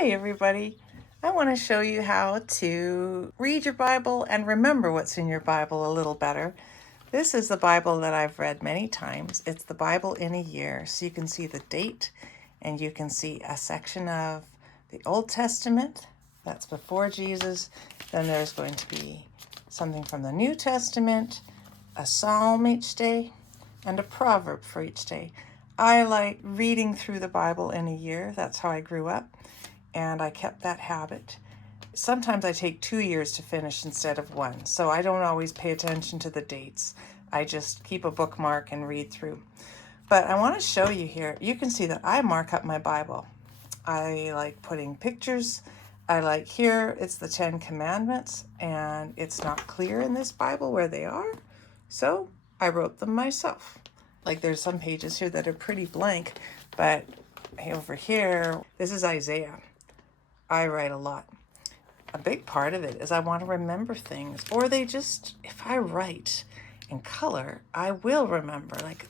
Hi everybody. I want to show you how to read your Bible and remember what's in your Bible a little better. This is the Bible that I've read many times. It's the Bible in a year. So you can see the date and you can see a section of the Old Testament. That's before Jesus. Then there's going to be something from the New Testament, a psalm each day, and a proverb for each day. I like reading through the Bible in a year. That's how I grew up, and I kept that habit. Sometimes I take 2 years to finish instead of one, so I don't always pay attention to the dates. I just keep a bookmark and read through. But I want to show you here. You can see that I mark up my Bible. I like putting pictures. I like here, it's the 10 Commandments, and it's not clear in this Bible where they are, so I wrote them myself. Like there's some pages here that are pretty blank, but over here, this is Isaiah. I write a lot. A big part of it is I want to remember things, or they just, if I write in color, I will remember. Like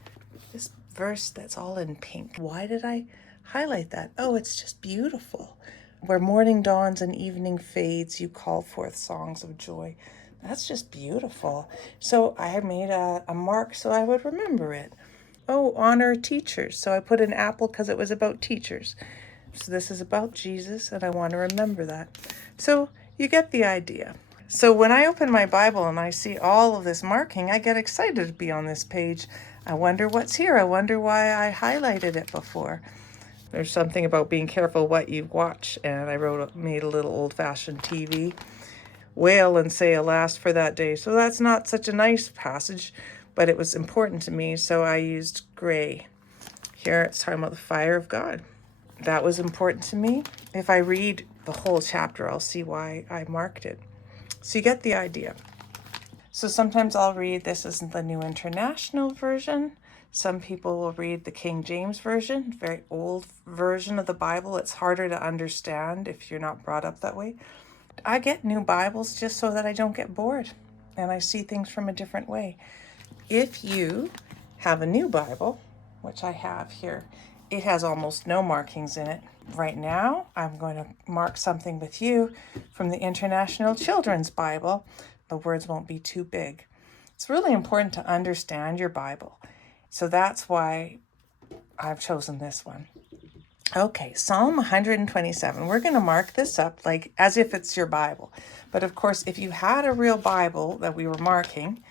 this verse that's all in pink. Why did I highlight that? Oh, it's just beautiful. Where morning dawns and evening fades, you call forth songs of joy. That's just beautiful. So I made a mark so I would remember it. Oh, honor teachers. So I put an apple because it was about teachers. So this is about Jesus, and I want to remember that. So you get the idea. So when I open my Bible and I see all of this marking, I get excited to be on this page. I wonder what's here. I wonder why I highlighted it before. There's something about being careful what you watch, and I made a little old-fashioned TV. Wail and say alas for that day. So that's not such a nice passage, but it was important to me, so I used gray. Here it's talking about the fire of God. That was important to me. If I read the whole chapter, I'll see why I marked it. So you get the idea. So sometimes I'll read, this isn't the New International Version. Some people will read the King James Version, very old version of the Bible. It's harder to understand if you're not brought up that way. I get new Bibles just so that I don't get bored and I see things from a different way. If you have a new Bible, which I have here, it has almost no markings in it. Right now, I'm going to mark something with you from the International Children's Bible. The words won't be too big. It's really important to understand your Bible. So that's why I've chosen this one. Okay, Psalm 127. We're going to mark this up like as if it's your Bible. But of course, if you had a real Bible that we were marking,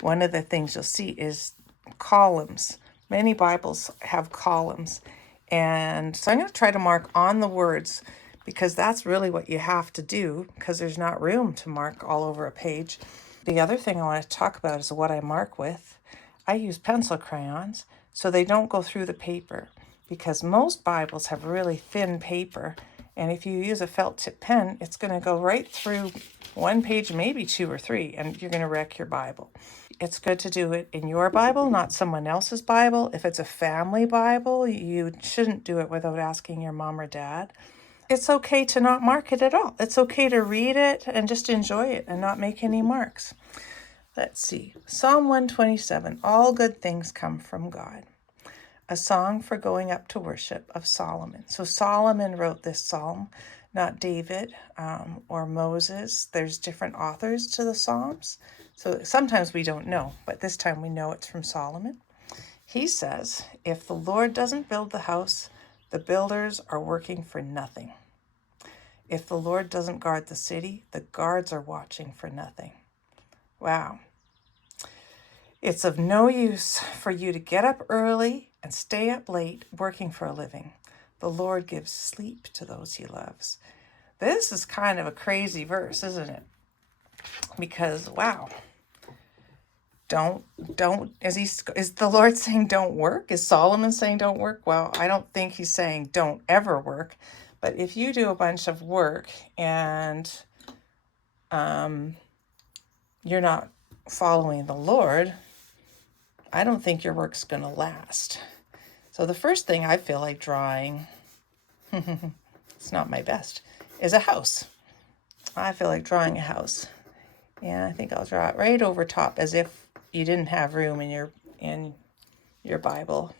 one of the things you'll see is columns. Many Bibles have columns. And so I'm going to try to mark on the words because that's really what you have to do because there's not room to mark all over a page. The other thing I want to talk about is what I mark with. I use pencil crayons so they don't go through the paper because most Bibles have really thin paper. And if you use a felt tip pen, it's going to go right through one page, maybe two or three, and you're going to wreck your Bible. It's good to do it in your Bible, not someone else's Bible. If it's a family Bible, you shouldn't do it without asking your mom or dad. It's okay to not mark it at all. It's okay to read it and just enjoy it and not make any marks. Let's see. Psalm 127, all good things come from God. A song for going up to worship of Solomon. So Solomon wrote this psalm, not David or Moses. There's different authors to the Psalms. So sometimes we don't know, but this time we know it's from Solomon. He says, if the Lord doesn't build the house, the builders are working for nothing. If the Lord doesn't guard the city, the guards are watching for nothing. Wow. It's of no use for you to get up early and stay up late working for a living. The Lord gives sleep to those he loves. This is kind of a crazy verse, isn't it? Because, wow. Is the Lord saying don't work? Is Solomon saying don't work? Well, I don't think he's saying don't ever work. But if you do a bunch of work and you're not following the Lord, I don't think your work's going to last. So the first thing I feel like drawing, it's not my best, is a house. I feel like drawing a house. And I think I'll draw it right over top as if you didn't have room in your Bible.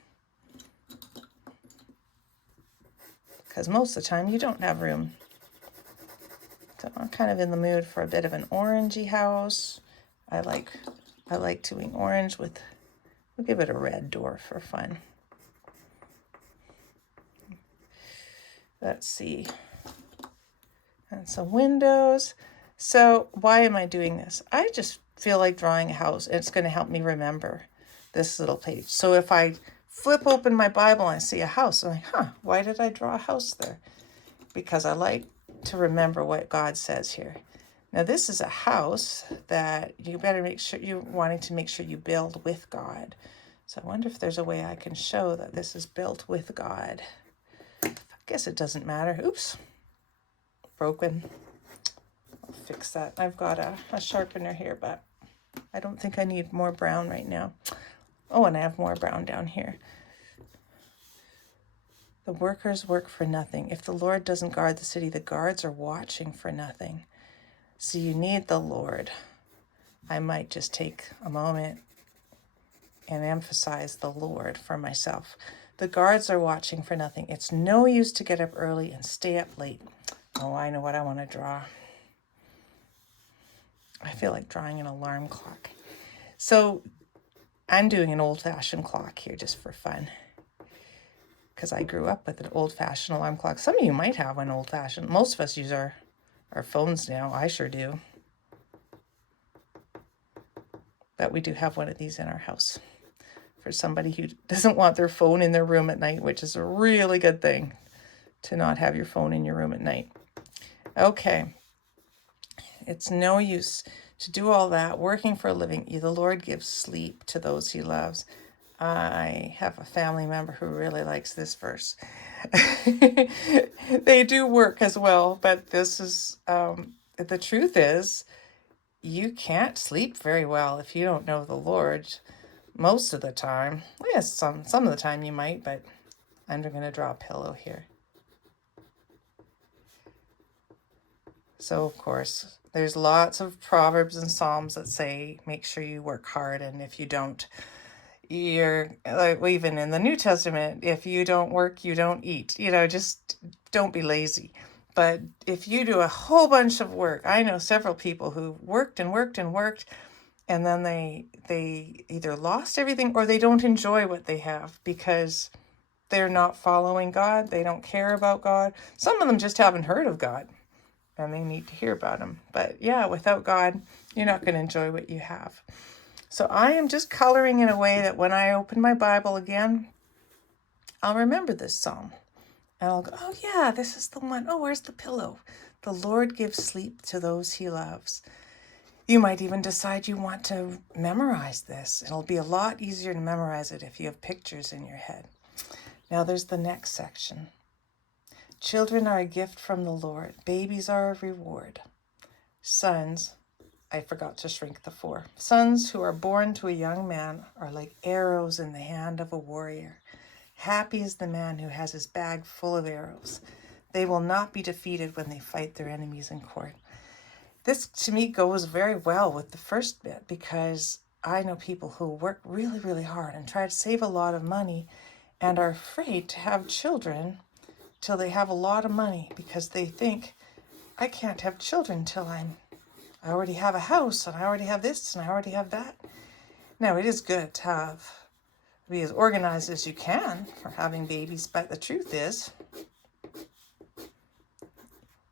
because most of the time you don't have room. So I'm kind of in the mood for a bit of an orangey house. I like doing orange with, we'll give it a red door for fun. Let's see. And some windows. So why am I doing this? I just feel like drawing a house. It's going to help me remember this little page. So if I flip open my Bible and I see a house, I'm like, why did I draw a house there? Because I like to remember what God says here. Now this is a house that you better make sure you're wanting to make sure you build with God. So I wonder if there's a way I can show that this is built with God. I guess it doesn't matter. Oops, broken. I'll fix that. I've got a sharpener here, but I don't think I need more brown right now. Oh, and I have more brown down here. The workers work for nothing. If the Lord doesn't guard the city, the guards are watching for nothing. So you need the Lord. I might just take a moment and emphasize the Lord for myself. The guards are watching for nothing. It's no use to get up early and stay up late. Oh, I know what I want to draw. I feel like drawing an alarm clock. So I'm doing an old-fashioned clock here just for fun, because I grew up with an old-fashioned alarm clock. Some of you might have an old-fashioned. Most of us use our phones now. I sure do. But we do have one of these in our house for somebody who doesn't want their phone in their room at night, which is a really good thing to not have your phone in your room at night. Okay. It's no use to do all that, working for a living. The Lord gives sleep to those he loves. I have a family member who really likes this verse. They do work as well, but this is, the truth is, you can't sleep very well if you don't know the Lord most of the time. Yes, some of the time you might, but I'm going to draw a pillow here. So, of course, there's lots of Proverbs and Psalms that say, make sure you work hard, and if you don't, you're like, even in the New Testament, if you don't work, you don't eat. Just don't be lazy. But if you do a whole bunch of work, I know several people who worked and worked and worked, and then they either lost everything or they don't enjoy what they have because they're not following God. They don't care about God. Some of them just haven't heard of God, and they need to hear about him. But yeah, without God, you're not going to enjoy what you have. So I am just coloring in a way that when I open my Bible again, I'll remember this psalm. And I'll go, oh yeah, this is the one. Oh, where's the pillow? The Lord gives sleep to those he loves. You might even decide you want to memorize this. It'll be a lot easier to memorize it if you have pictures in your head. Now there's the next section. Children are a gift from the Lord. Babies are a reward. Sons, I forgot to shrink the 4. Sons who are born to a young man are like arrows in the hand of a warrior. Happy is the man who has his bag full of arrows. They will not be defeated when they fight their enemies in court. This, to me, goes very well with the first bit, because I know people who work really, really hard and try to save a lot of money and are afraid to have children till they have a lot of money, because they think, I can't have children till I already have a house, and I already have this, and I already have that. Now, it is good to be as organized as you can for having babies, but the truth is,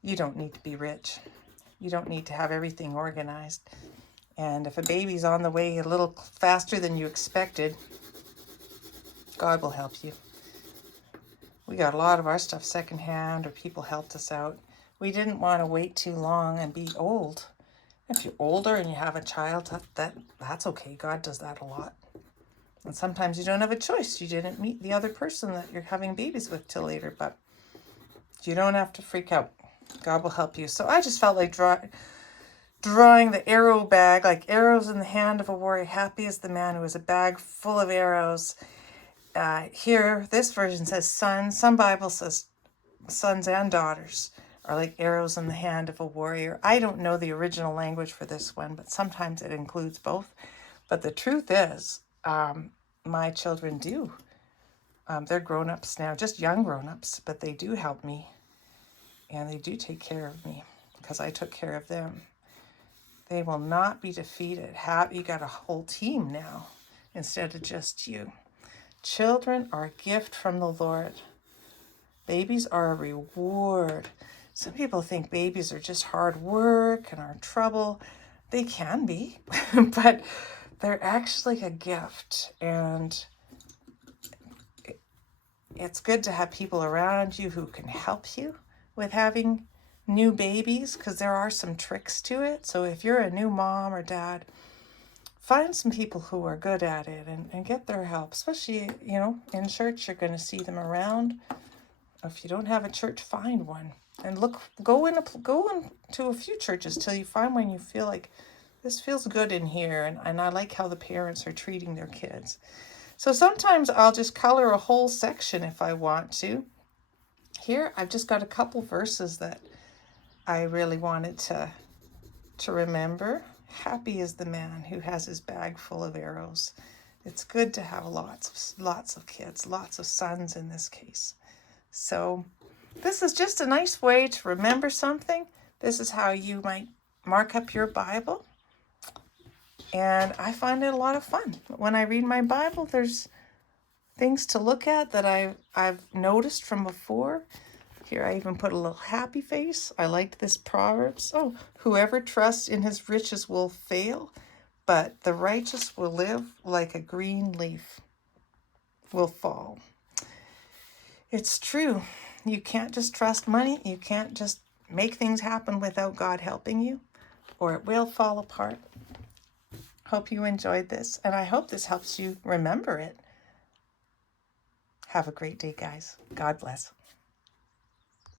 you don't need to be rich. You don't need to have everything organized. And if a baby's on the way a little faster than you expected, God will help you. We got a lot of our stuff secondhand, or people helped us out. We didn't want to wait too long and be old. If you're older and you have a child, that's okay. God does that a lot. And sometimes you don't have a choice. You didn't meet the other person that you're having babies with till later, but you don't have to freak out. God will help you. So I just felt like drawing the arrow bag, like arrows in the hand of a warrior. Happy is the man who has a bag full of arrows. Here, this version says sons. Some Bible says sons and daughters are like arrows in the hand of a warrior. I don't know the original language for this one, but sometimes it includes both. But the truth is, my children do They're grown-ups now, just young grown-ups, but they do help me and they do take care of me because I took care of them. They will not be defeated. You got a whole team now instead of just you. Children are a gift from the Lord. Babies are a reward. Some people think babies are just hard work and are trouble. They can be, but they're actually a gift. And it's good to have people around you who can help you with having new babies, because there are some tricks to it. So if you're a new mom or dad, find some people who are good at it and get their help. Especially, in church, you're going to see them around. If you don't have a church, find one. And go into a few churches till you find one you feel like, this feels good in here. And I like how the parents are treating their kids. So sometimes I'll just color a whole section if I want to. Here, I've just got a couple verses that I really wanted to remember. Happy is the man who has his bag full of arrows. It's good to have lots of kids, lots of sons in this case. So this is just a nice way to remember something. This is how you might mark up your Bible. And I find it a lot of fun. When I read my Bible, there's things to look at that I've noticed from before. Here I even put a little happy face. I liked this Proverbs. Oh, whoever trusts in his riches will fail, but the righteous will live like a green leaf will fall. It's true. You can't just trust money. You can't just make things happen without God helping you, or it will fall apart. Hope you enjoyed this, and I hope this helps you remember it. Have a great day, guys. God bless.